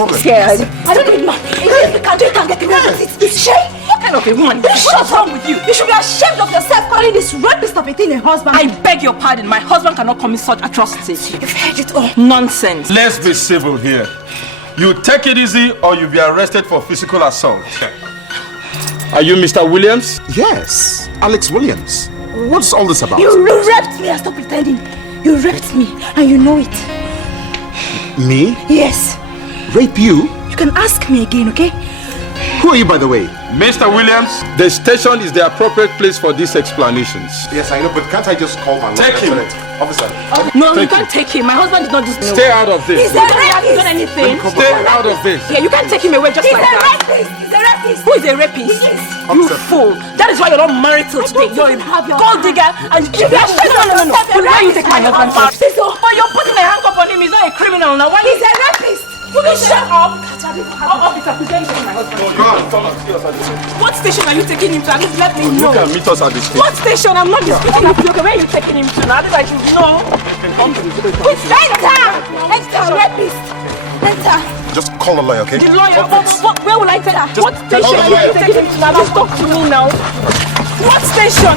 problem? Scared. I don't need money. If you can't do it, can't get away with it. Shay, what kind of a woman? What's wrong with you? You should be ashamed of yourself calling this rapist of a thing a husband. I beg your pardon. My husband cannot commit such atrocities. You've heard it all. Nonsense. Let's be civil here. You take it easy or you'll be arrested for physical assault. Are you Mr. Williams? Yes, Alex Williams. What's all this about? You raped me. Stop pretending. You raped me and you know it. Me? Yes. Rape you? You can ask me again, okay? Who are you, by the way? Mr. Williams, the station is the appropriate place for these explanations. Yes, I know, but can't I just call my Take him. Officer. No, you can't take him. My husband did not just... Stay out of this. He's a rapist. He hasn't done anything. Stay out of this. Yeah, you can't take him away just like that. He's a rapist. Who is a rapist? You fool. That is why you're not married till today. You're a gold digger and you should be ashamed. No. Why you take my husband? But you're putting a handcuff on him. He's not a criminal now. Why? He's a rapist. You can shut up. Officer, present him to my husband. What station are you taking him to? At least let me know. You can meet us at the station. What station? I'm not disputing with you. Okay, where are you taking him to? Now that I should know. Enter, rapist. Enter. Just call a lawyer, okay? The lawyer? Where will I take her? What station are you taking him to now? Talk to me now. What station?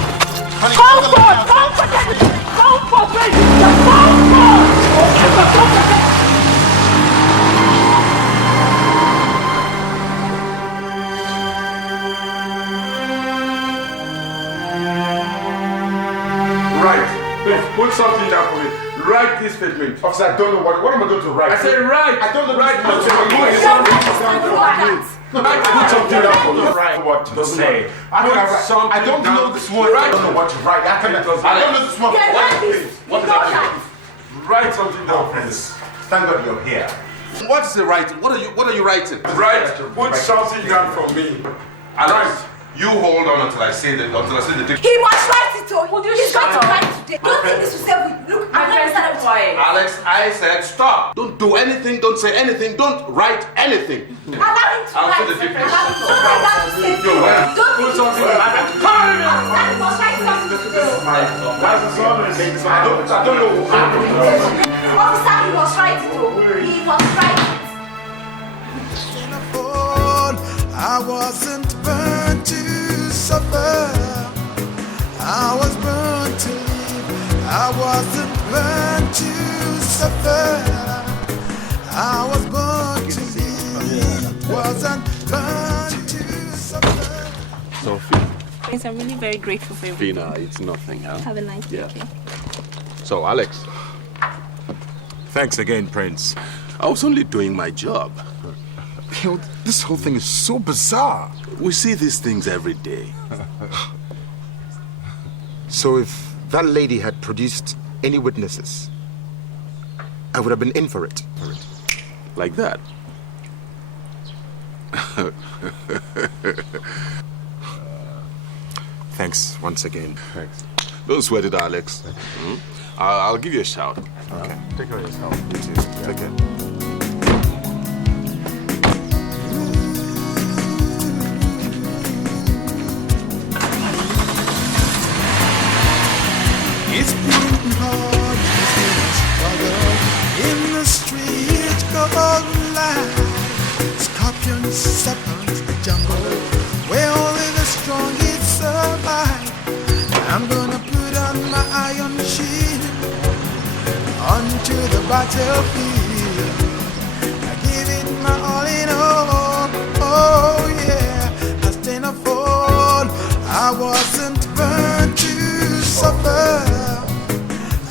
Call for. Where is it? Call for. Please, put something down for me. Write this statement. Officer, I don't know what am I going to write? I said write. I don't know. Write. Put something down for me. Write what to say. I don't know this one. I don't know what to write. I don't know this one. What is that? Write something down, please. Thank God you're here. What's the writing? What are you writing? Write. Put something down for me. Alex, you hold on until I say the thing. He must write it all. He's going to write today. Don't think this will say look, I'm going to stand up quiet. Alex, I said stop. Don't do anything, don't say anything, don't write anything. Allow him to write. The difference. Don't put something in my mouth. He must write something today. I don't know. Officer, he must write it all. He must write it. I wasn't born to suffer. I was born to live. I wasn't born to suffer. I was born to live. Wasn't born to suffer. Sophie. I'm really very grateful for everything. Fina, it's nothing, huh? Have a nice day. Okay. So, Alex. Thanks again, Prince. I was only doing my job. You know, this whole thing is so bizarre. We see these things every day. So if that lady had produced any witnesses, I would have been in for it. Like that. Thanks once again. Thanks. Don't sweat it, Alex. I'll give you a shout. Okay. Take care of yourself. You too. Take care. It's been hard, struggle in the street, cold life. Scorpions, serpents, the jungle, where only the strongest survive. I'm gonna put on my iron shield onto the battlefield. I give it my all in all. Oh yeah, I stand up for. I wasn't born to suffer.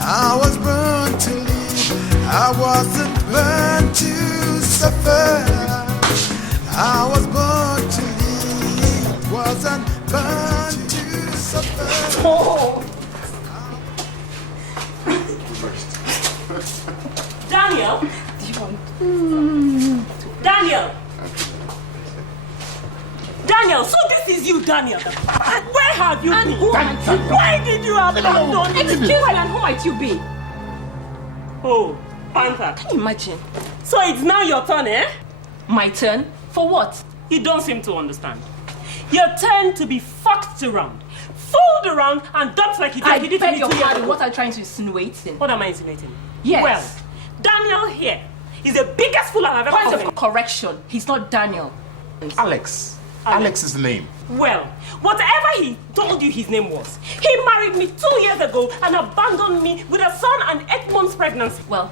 I was born to live. I wasn't born to suffer. I was born to live. Wasn't born to suffer. Oh. Daniel? Daniel! Daniel, so this is you, Daniel. Where have you been? Why did you abandon me? Excuse me, and who might you be? Oh, Panther. Can you imagine? So it's now your turn, eh? My turn? For what? You don't seem to understand. Your turn to be fucked around, fooled around, and dumped like you did beg me your 2 years pardon. ago. What are you trying to insinuate? What am I insinuating? Yes. Well, Daniel here He's the biggest fool I've ever Point seen. of correction. He's not Daniel. Alex. Alex is the name. Well, whatever he told you his name was, he married me 2 years ago and abandoned me with a son and 8 months pregnancy. Well,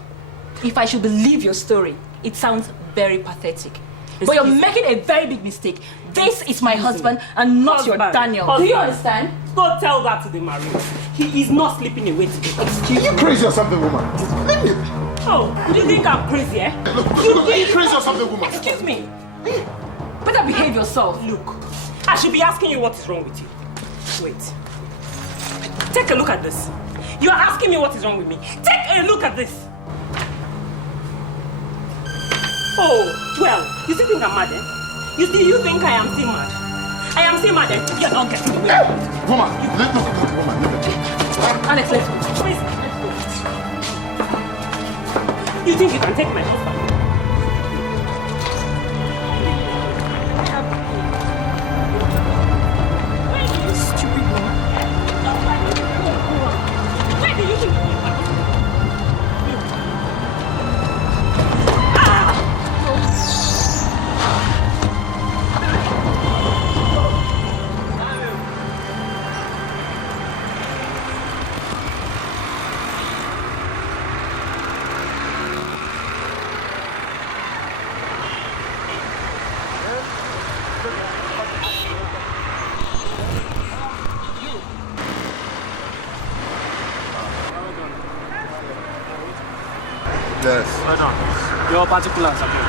if I should believe your story, it sounds very pathetic. But you're making a very big mistake. This is my husband and not your Daniel. Do you understand? Go tell that to the Marines. He is not sleeping away today. Are you crazy or something, woman? Leave me. Oh, you think I'm crazy, eh? Look, are you crazy or something, woman? Excuse me. Better behave yourself. Look, I should be asking you what is wrong with you. Wait. Take a look at this. You are asking me what is wrong with me. Take a look at this. Oh, well, you still think I'm mad, eh? You think I am still mad? I am still mad, eh? You're not getting away. Woman, look, woman. Alex, let's go. Please, let's go. You think you can take my husband? Where do you think you are? Yes. Well done. Your particulars are good.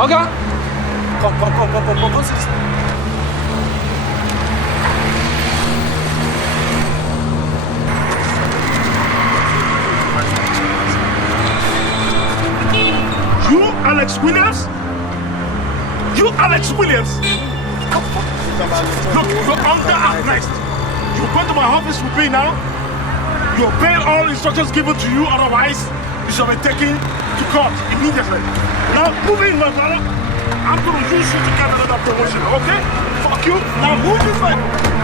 Okay. Come, sit. You, Alex Williams? You, Alex Williams? Look, you're under arrest. You go to my office with me now. You obey all instructions given to you, otherwise you shall be taken to court immediately. Now, move in, my brother. I'm going to use you to get another promotion, okay? Fuck you. Now, move this way.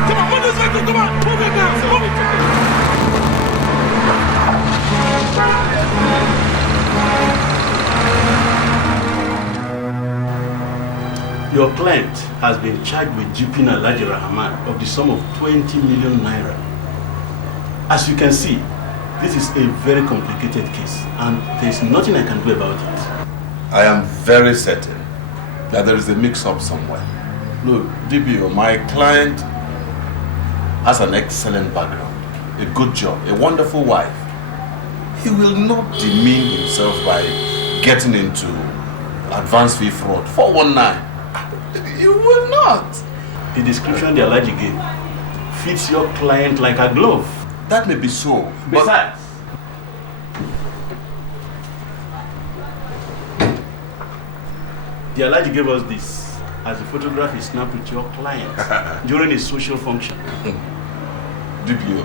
Come on, move this way. Come on, move it now. Move it. Your client has been charged with duping Alhaji Rahman of the sum of 20 million naira. As you can see, this is a very complicated case and there's nothing I can do about it. I am very certain that there is a mix-up somewhere. Look, DBO, my client has an excellent background, a good job, a wonderful wife. He will not demean himself by getting into advance fee fraud, 419. You will not. The description the Alhaji gave fits your client like a glove. That may be so. Besides, the Alhaji gave us this as a photograph he snapped with your client during a social function. DPO,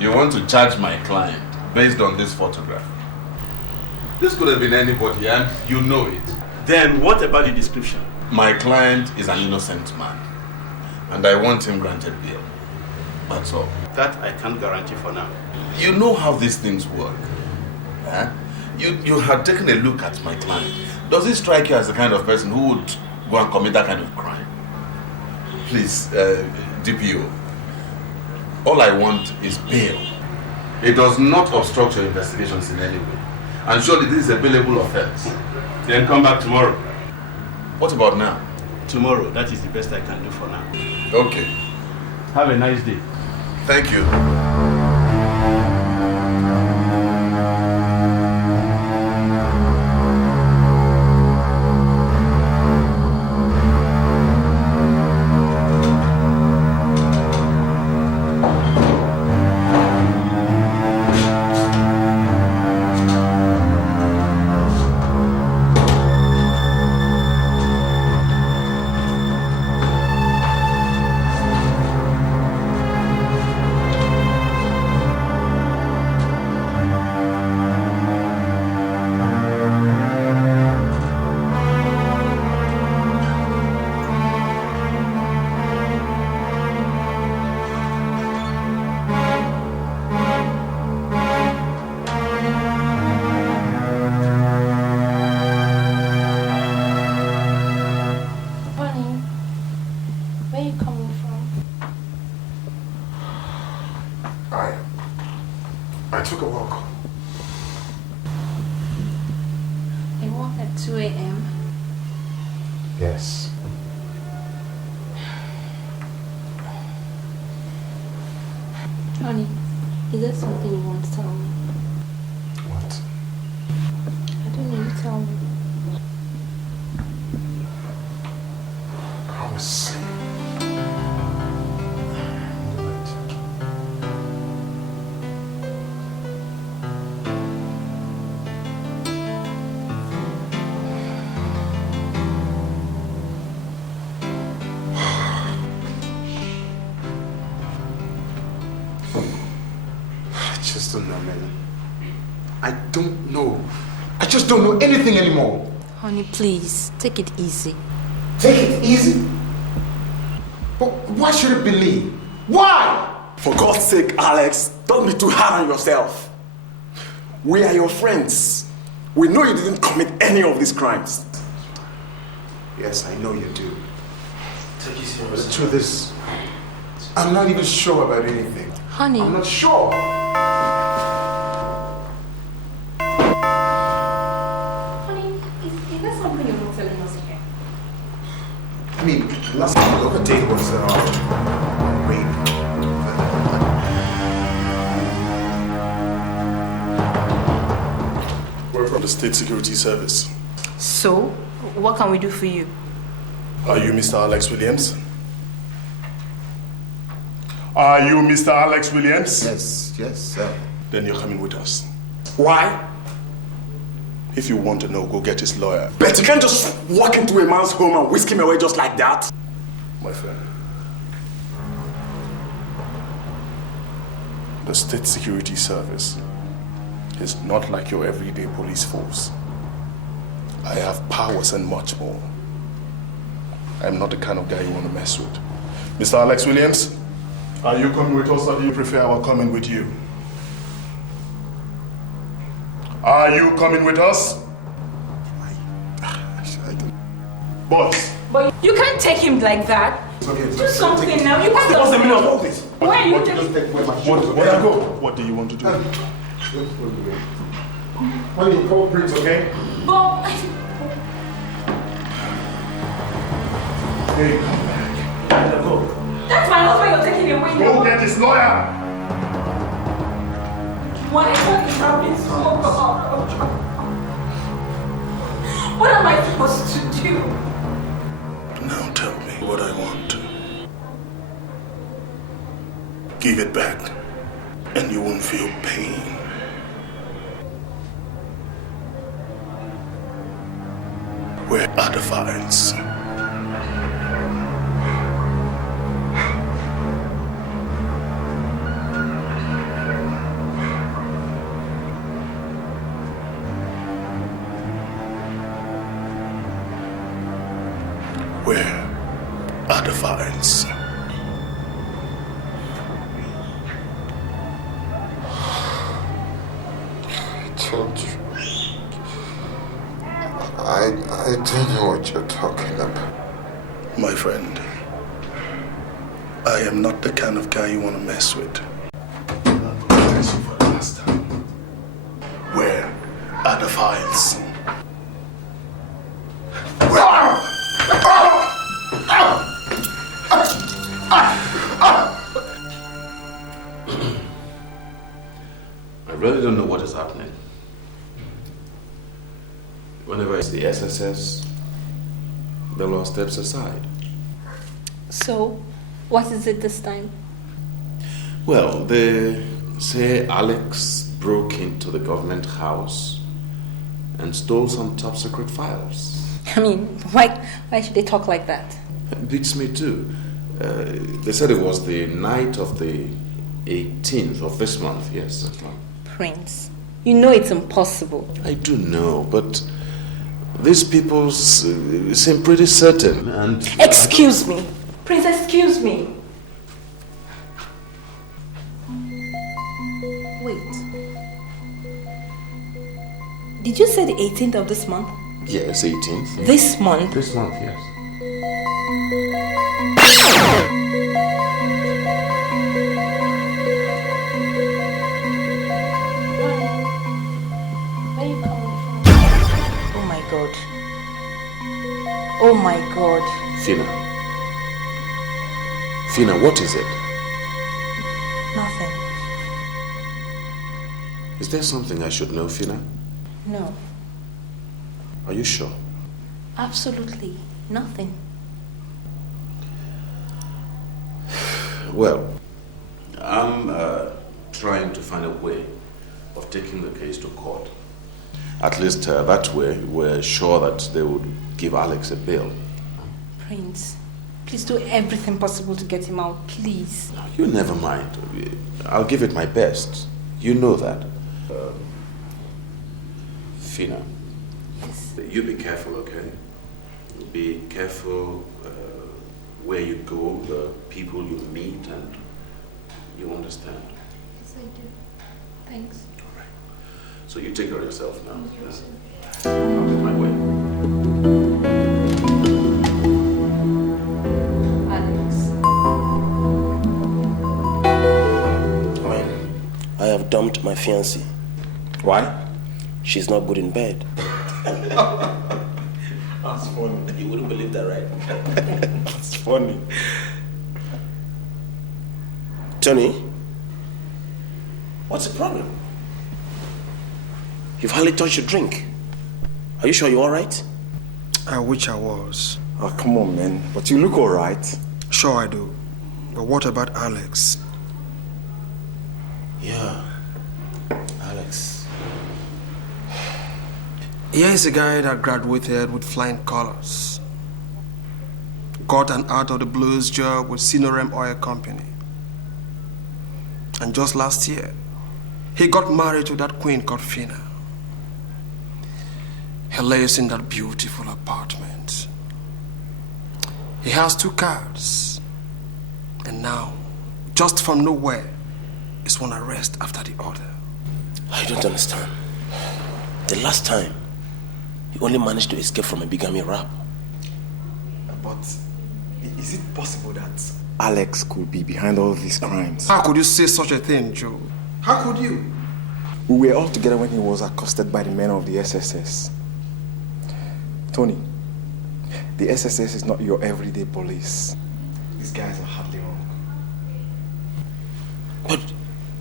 you want to charge my client based on this photograph? This could have been anybody and you know it. Then what about the description? My client is an innocent man and I want him granted bail. That's all. That I can't guarantee for now. You know how these things work. Huh? You had taken a look at my client. Does it strike you as the kind of person who would go and commit that kind of crime? Please, DPO, all I want is bail. It does not obstruct your investigations in any way. And surely this is a bailable offense. Then come back tomorrow. What about now? Tomorrow, that is the best I can do for now. Okay. Have a nice day. Thank you. I took a walk. A walk at 2 a.m.? Yes. Honey, is there something you want to tell me? What? I don't know, you tell me. Promise. I just don't know, man. I don't know. I just don't know anything anymore. Honey, please, take it easy. Take it easy? But why should it be me? Why? For God's sake, Alex, don't be too hard on yourself. We are your friends. We know you didn't commit any of these crimes. Yes, I know you do. Take it But seriously. the truth is, I'm not even sure about anything. Honey. I'm not sure. Honey, is there something you're not telling us here? I mean, last time we got a date was rape. We're from the State Security Service. So, what can we do for you? Are you Mr. Alex Williams? Are you Mr. Alex Williams? Yes, sir. Then you're coming with us. Why? If you want to know, go get his lawyer. But you can't just walk into a man's home and whisk him away just like that. My friend. The State Security Service is not like your everyday police force. I have powers and much more. I'm not the kind of guy you want to mess with. Mr. Alex Williams, are you coming with us or do you prefer our coming with you? Are you coming with us? Boys. But you can't take him like that. Do something now. You can't. What's the meaning of all this? Why are you Just take away my shoes. Where I go? What do you want to do? Honey, call Prince, okay? But Hey, come back. Go. that's my husband you're taking away Go now. get his lawyer. Why is happening so God? What am I supposed to do? Now tell me what I want. Give it back, and you won't feel pain. Where are the files? Where are the files? I told you. I don't know what you're talking about. My friend, I am not the kind of guy you want to mess with. I'll ask you for the last time. Where are the files? I really don't know what is happening. Whenever it's the SSS, the law steps aside. So, what is it this time? Well, they say Alex broke into the government house and stole some top secret files. I mean, why should they talk like that? It beats me too. They said it was the night of the 18th of this month, yes. Prince, you know it's impossible. I do know, but these people seem pretty certain and... Excuse me. Prince, excuse me. Wait. Did you say the 18th of this month? Yes, 18th. This month? This month, yes. my God. Fina, what is it? Nothing. Is there something I should know, Fina? No. Are you sure? Absolutely nothing. Well, I'm trying to find a way of taking the case to court. At least that way, we're sure that they would give Alex a bail. Prince, please do everything possible to get him out, please. You never mind. I'll give it my best. You know that. Fina. Yes. You be careful, okay? Be careful where you go, the people you meet, and you understand. Yes, I do. Thanks. All right. So you take care of yourself now. Yes. I'll get my way. I have dumped my fiancée. Why? She's not good in bed. That's funny. You wouldn't believe that, right? That's funny. Tony, what's the problem? You've hardly touched your drink. Are you sure you're all right? I wish I was. Oh, come on, man. But you look all right. Sure I do. But what about Alex? Yeah, Alex. Here's a guy that graduated with flying colors. Got an out of the blues job with Sinorem Oil Company. And just last year, he got married to that queen called Fina. He lives in that beautiful apartment. He has 2 cars. And now, just from nowhere, is one arrest after the other. I don't understand. The last time, he only managed to escape from a bigamy rap. But is it possible that Alex could be behind all these crimes? How could you say such a thing, Joe? How could you? We were all together when he was accosted by the men of the SSS. Tony, the SSS is not your everyday police. These guys are hardly wrong. But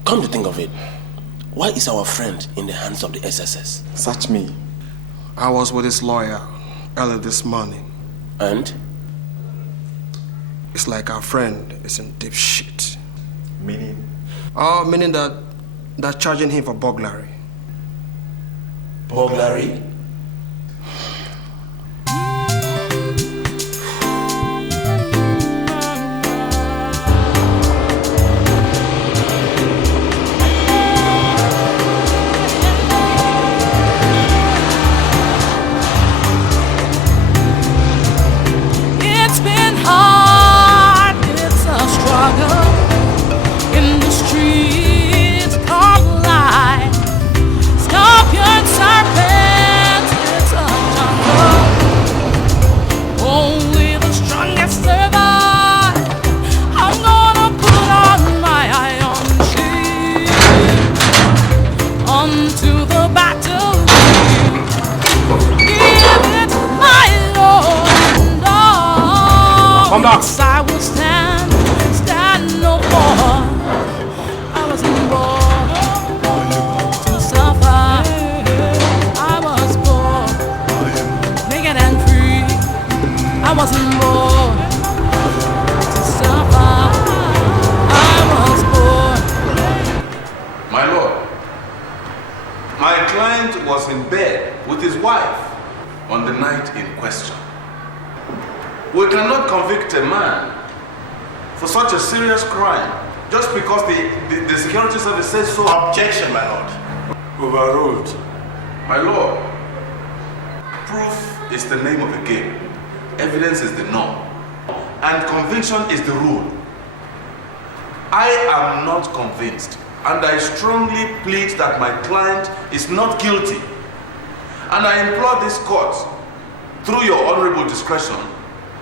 come to think of it, why is our friend in the hands of the SSS? Search me. I was with his lawyer early this morning. And? It's like our friend is in deep shit. Meaning? Meaning that they're charging him for burglary. Burglary? I will stand no more. I wasn't born to suffer. I was born naked and free. I wasn't born to suffer. I was born. My lord, my client was in bed with his wife on the night in question. We cannot convict a man for such a serious crime just because the security service says so. Objection, my lord. Overruled. My lord, proof is the name of the game. Evidence is the norm. And conviction is the rule. I am not convinced, and I strongly plead that my client is not guilty. And I implore this court, through your honorable discretion,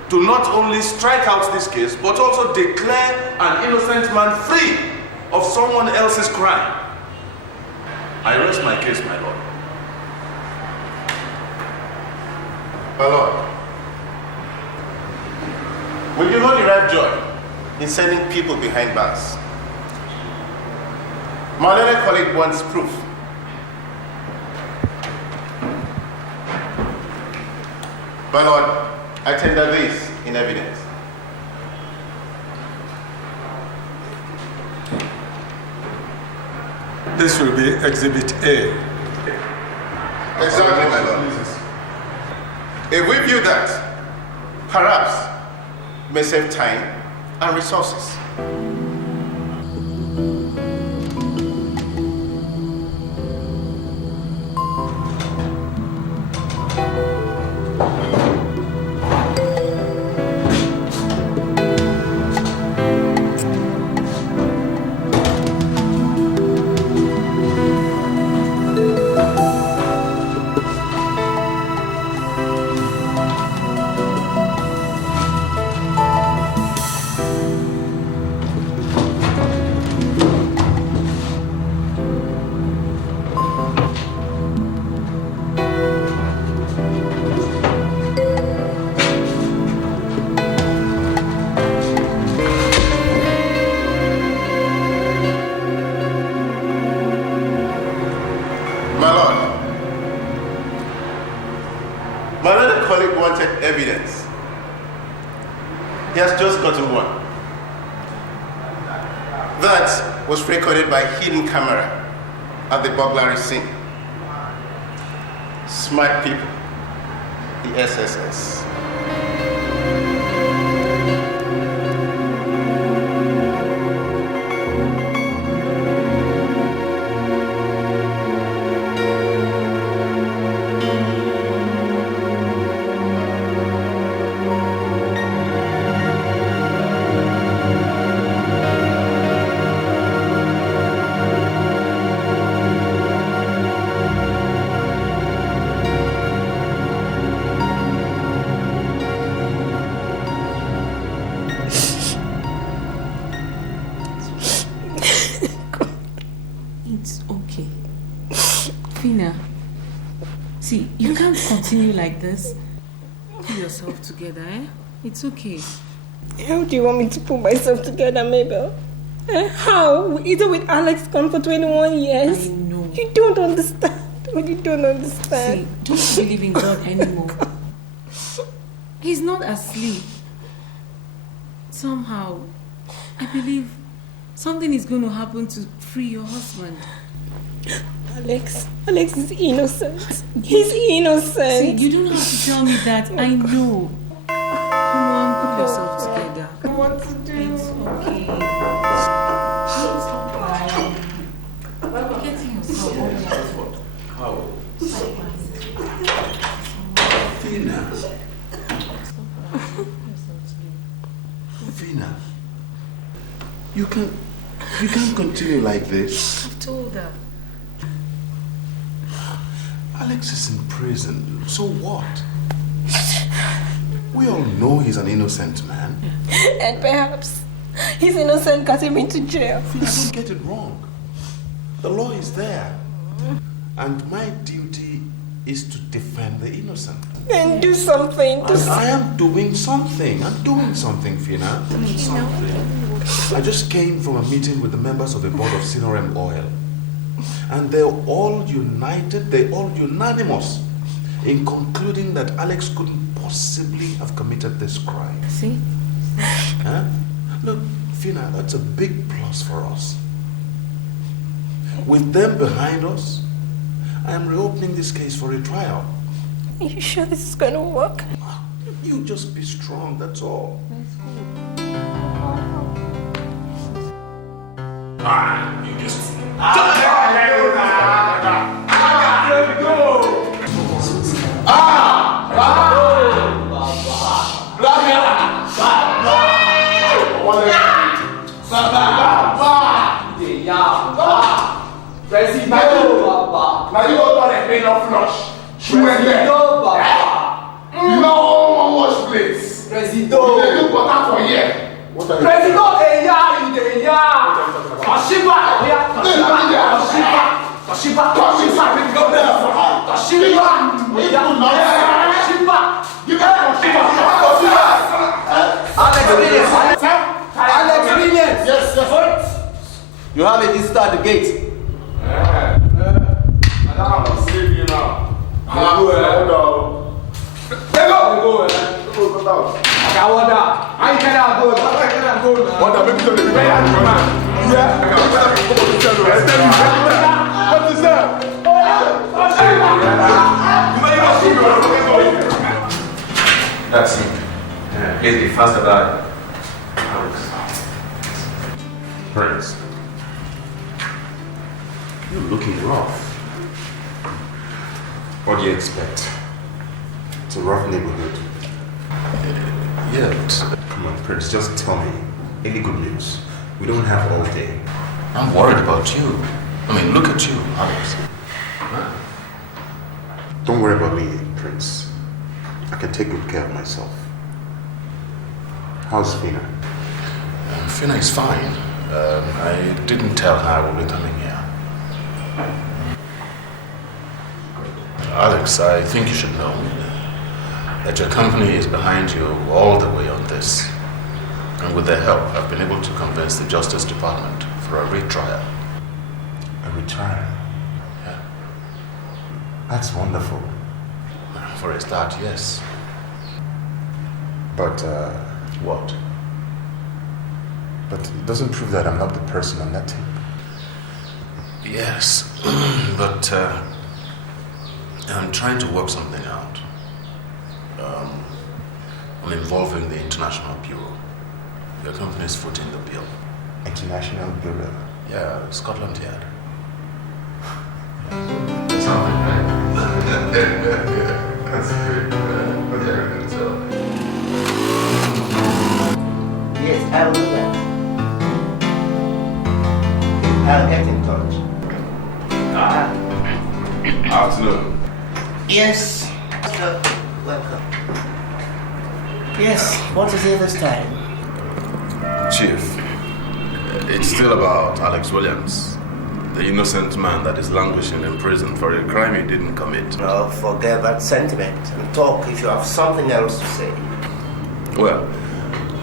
to not only strike out this case, but also declare an innocent man free of someone else's crime. I rest my case, my lord. My lord, You will derive joy in sending people behind bars. My learned colleague wants proof. My lord, I tender this in evidence. This will be Exhibit A. Exactly, my lord. If we view that, perhaps may save time and resources. Evidence. He has just gotten one. That was recorded by hidden camera at the burglary scene. Smart people, the SSS. Continue like this. Pull yourself together, eh? It's okay. How do you want me to pull myself together, Mabel? How? Either with Alex gone for 21 years? I know. You don't understand. You don't understand. See, don't believe in God anymore. He's not asleep. Somehow, I believe something is going to happen to free your husband. Alex is innocent. He's innocent. See, you don't have to tell me that. I know. Come on, put yourself together. What to do? It's okay. Stop crying. You're getting yourself over. How? Fina. Fina. You can't continue like this. I've told her. Alex is in prison, so what? We all know he's an innocent man. And perhaps his innocent got him into jail. Fina, don't get it wrong. The law is there. And my duty is to defend the innocent. Then do something. I am doing something. I'm doing something, Fina. Doing something. I just came from a meeting with the members of the board of Cinerem Oil. And they're all united, they're all unanimous in concluding that Alex couldn't possibly have committed this crime. See? Huh? Look, Fina, that's a big plus for us. With them behind us, I am reopening this case for a trial. Are you sure this is going to work? You just be strong, that's all. You just... Yes. You have a visitor at the gate. I'm saving you now. That's it. Please be fast about it. Prince, you're looking rough. What do you expect? It's a rough neighborhood. Come on, Prince, just tell me. Any good news? We don't have all day. I'm worried about you. I mean, look at you, Alex. Don't worry about me, Prince. I can take good care of myself. How's Fina? Fina is fine. I didn't tell her I will be coming here. Alex, I think you should know that your company is behind you all the way on this. And with their help, I've been able to convince the Justice Department for a retrial. A retrial? Yeah. That's wonderful. For a start, yes. But, what? But it doesn't prove that I'm not the person on that tape. Yes, but I'm trying to work something out. I'm involving the International Bureau. Your company is footing the bill. International Bureau? Yeah, Scotland Yard. Something, right? That's good. Yes, I will do that. I'll get in touch. Afternoon. Yes. Welcome. Yes, what is it this time? Chief, it's still about Alex Williams, the innocent man that is languishing in prison for a crime he didn't commit. No, forget that sentiment and talk if you have something else to say. Well,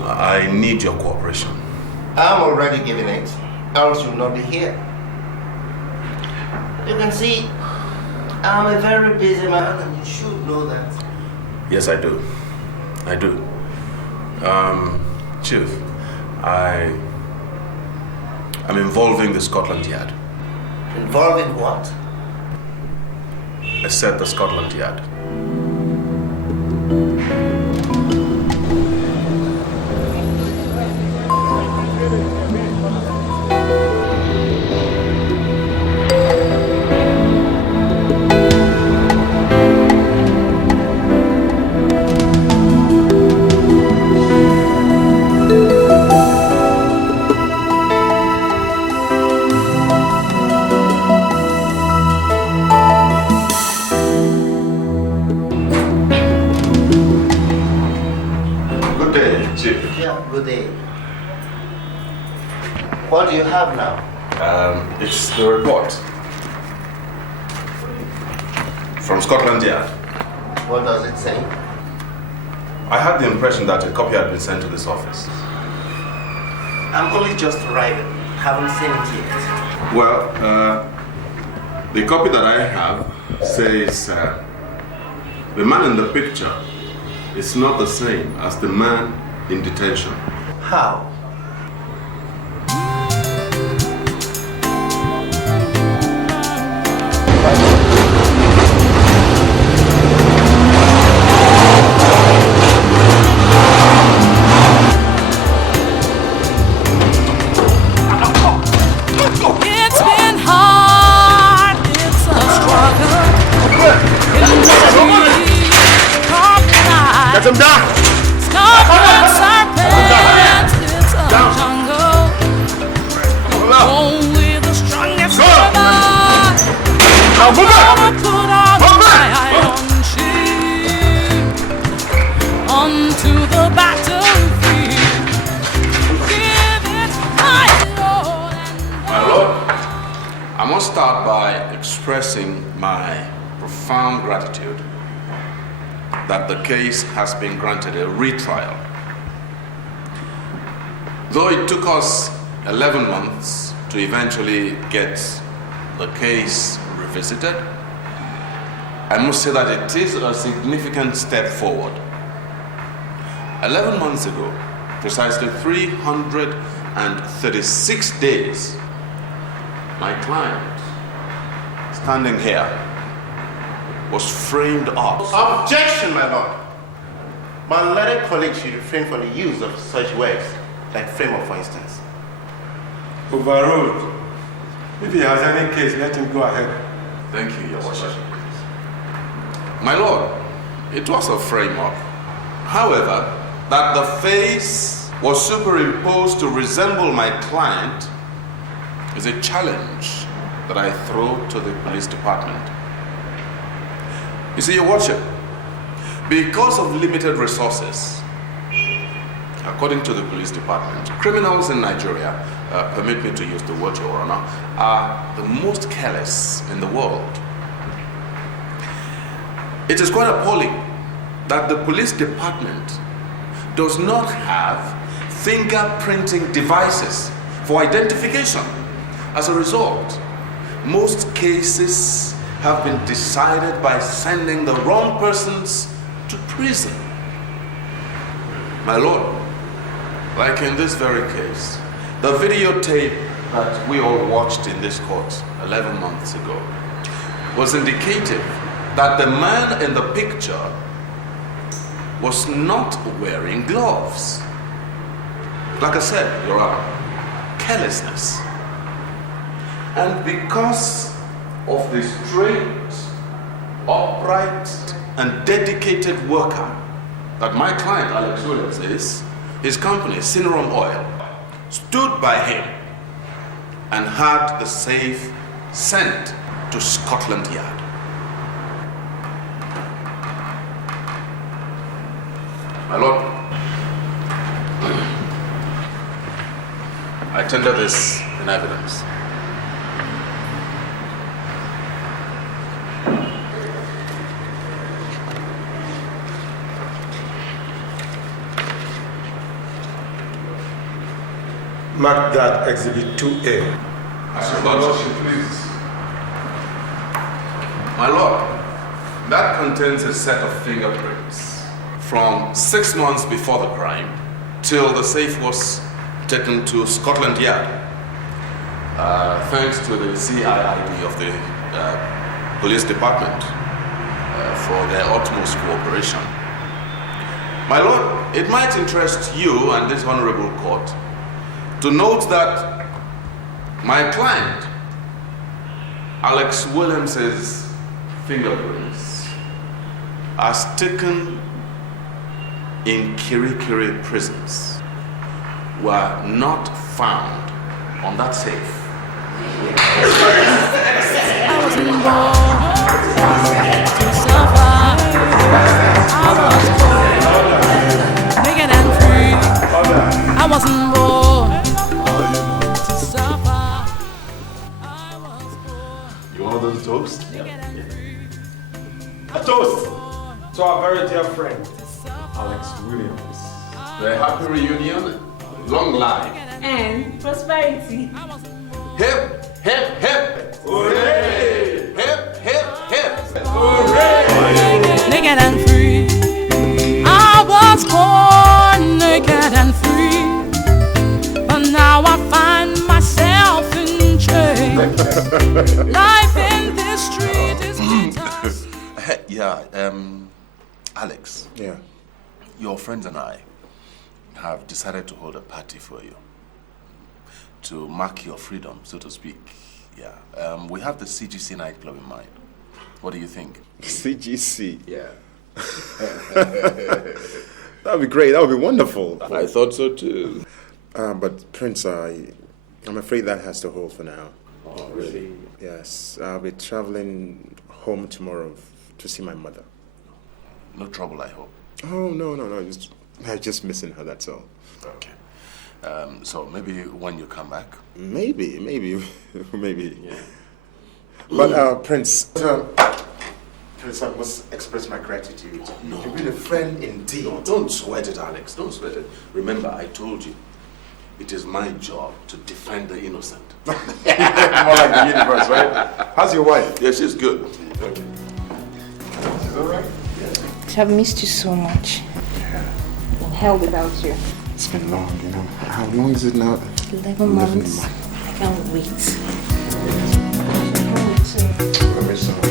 I need your cooperation. I'm already giving it, else you'll not be here. You can see, I'm a very busy man and you should know that. Yes, I do. I do. Chief, I'm involving the Scotland Yard. Involving what? I said the Scotland Yard. Good day. What do you have now? It's the report from Scotland Yard. What does it say? I had the impression that a copy had been sent to this office. I'm only just arriving. Haven't seen it yet. Well, the copy that I have says the man in the picture is not the same as the man in detention. How? It's been hard, it's a struggle. Get him down! Scorpion, serpent, it's a jungle. Only the strongest survive. I'm gonna put on my iron shield onto the battlefield. Give it my all. My Lord, I must start by expressing my profound gratitude that the case has been granted a retrial. Though it took us 11 months to eventually get the case revisited, I must say that it is a significant step forward. 11 months ago, precisely 336 days, my client, standing here, was framed up. Objection, my lord. My learned colleague should refrain from the use of such words, like frame up, for instance. Overruled. If he has any case, let him go ahead. Thank you, Your Worship. My lord, it was a frame-up. However, that the face was superimposed to resemble my client is a challenge that I throw to the police department. You see, Your Worship, because of limited resources, according to the police department, criminals in Nigeria, permit me to use the word, Your Honor, are the most careless in the world. It is quite appalling that the police department does not have fingerprinting devices for identification. As a result, most cases have been decided by sending the wrong persons to prison. My lord, like in this very case, the videotape that we all watched in this court 11 months ago was indicative that the man in the picture was not wearing gloves. Like I said, Your Honor, carelessness. And because of the straight, upright, and dedicated worker that my client, Alex Williams, is, his company, Cinerum Oil, stood by him and had the safe sent to Scotland Yard. My lord, I tender this in evidence. Mark that Exhibit 2A. My lordship, please. My lord, that contains a set of fingerprints from 6 months before the crime till the safe was taken to Scotland Yard. Thanks to the CIID of the police department for their utmost cooperation. My lord, it might interest you and this honorable court to note that my client, Alex Williams's fingerprints are taken in Kirikiri prisons were not found on that safe. I wasn't born to survive. I was born naked and free. I wasn't born to survive. You want those toast? A toast to our very dear friend, Alex Williams. The happy reunion, long life. And prosperity. Hip, hip, hip. Hooray! Hip, hip, hip. Naked and free. I was born naked and free. But now I find myself in chains. Life in this street is Yeah, Alex. Yeah. Your friends and I have decided to hold a party for you to mark your freedom, so to speak. Yeah. We have the CGC nightclub in mind. What do you think? CGC? Yeah. That would be great. That would be wonderful. I thought so too. But Prince, I'm afraid that has to hold for now. Oh, really? Yes. I'll be traveling home tomorrow to see my mother. No trouble, I hope. Oh, no. I'm just missing her, that's all. Okay. So maybe when you come back? Maybe. Yeah. But, Prince, Prince, I must express my gratitude. You've been a friend indeed. No, don't sweat it, Alex. Don't sweat it. Remember, I told you, it is my job to defend the innocent. More like the universe, right? How's your wife? Yes, she's good. Okay. She's alright? I've missed you so much. In hell without you. It's been long, you know. How long is it now? 11 months. I can't wait. I miss so much.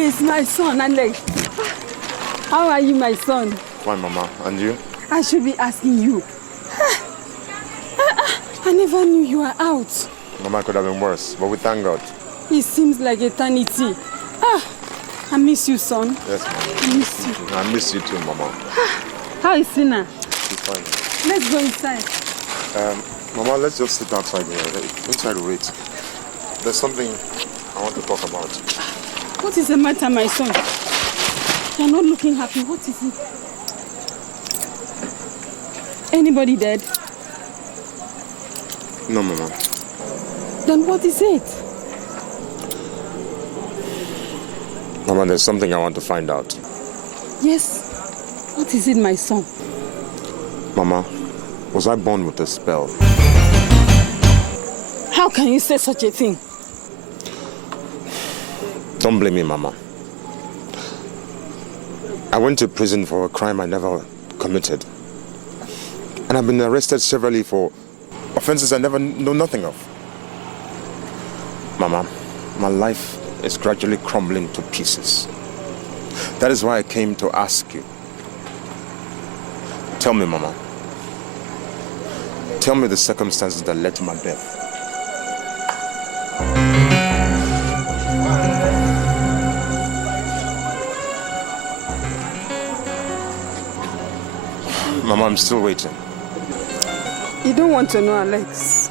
It's my son, Alex. How are you, my son? Fine, Mama. And you? I should be asking you. I never knew you were out. Mama, could have been worse, but we thank God. It seems like eternity. I miss you, son. Yes, Mama. I miss you. I miss you too, Mama. How is Sina? She's fine. Let's go inside. Mama, let's just sit outside here. Inside, wait. There's something I want to talk about. What is the matter, my son? You're not looking happy. What is it? Anybody dead? No, Mama. Then what is it? Mama, there's something I want to find out. Yes. What is it, my son? Mama, was I born with a spell? How can you say such a thing? Don't blame me, Mama. I went to prison for a crime I never committed. And I've been arrested severally for offenses I never know nothing of. Mama, my life is gradually crumbling to pieces. That is why I came to ask you. Tell me, Mama. Tell me the circumstances that led to my death. Mama, I'm still waiting. You don't want to know, Alex.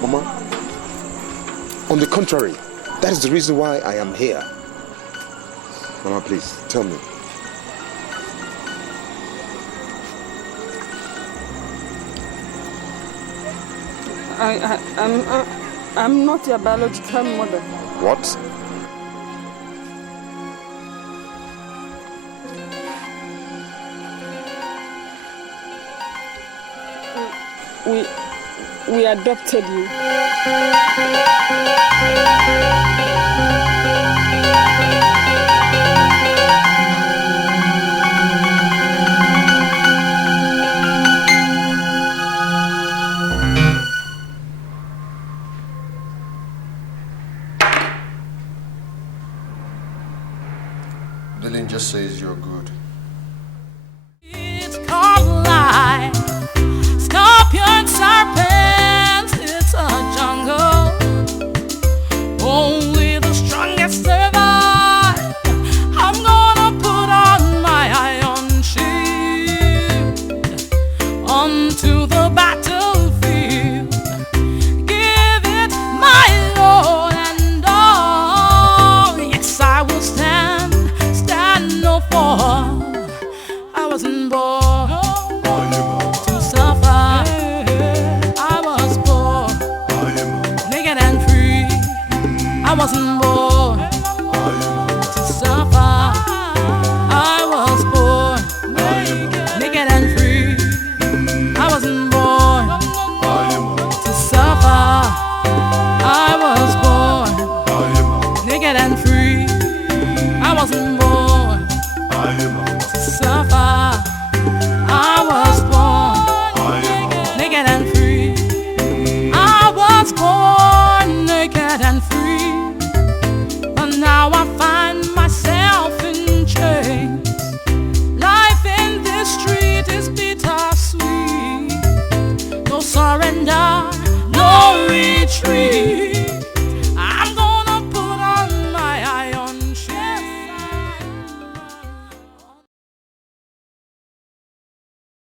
Mama, on the contrary, that is the reason why I am here. Mama, please, tell me. I'm not your biological mother. What? We adopted you. Dylan just says you're good. It's called life. Scorpion, serpents, it's a jungle. Only the strongest survive. I'm gonna put on my iron shield onto the battlefield. Give it my all and all. Yes, I will stand no fall. I wasn't born to suffer. I was born naked and free. I wasn't born to suffer. I was born naked and free. I wasn't born to suffer. I was born naked and free. I wasn't born